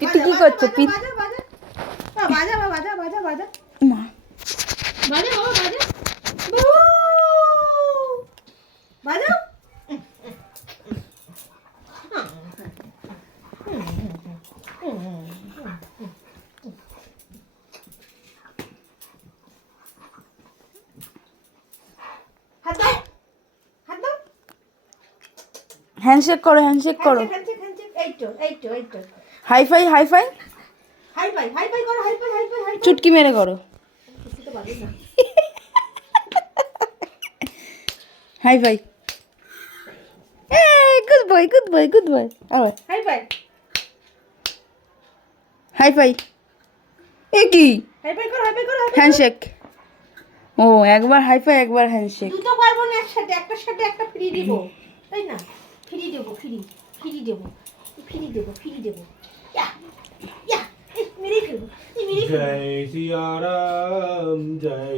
পিতু কি করছে? পিত বাজা বাজা বাজা। বাজা বাজা বাজা মা। বাজা বাবা বাজা। বাজা হাত দাও। হাত দাও। হ্যান্ডশেক করো হ্যান্ডশেক করো। এই তো এই তো এই তো high five high five five high five করো high five high five high five চুটকি মেরে করো কিছু তো high five good boy good boy good boy আবার হাই ফাই হাই ফাই এ কি? হাই ফাই করো হাই ফাই করো হ্যান্ডশেক ও একবার হাই ফাই একবার হ্যান্ডশেক দুটো পারব না একসাথে একটার সাথে একটা ফ্রি দিব। তাই না? ফ্রি দেবো ফ্রি ফ্রি দেবো। ফিরিয়ে দেবো ফিরিয়ে দেবো। মেরে ফেলব মেরে ফেলব জয় সিয়ারাম জয়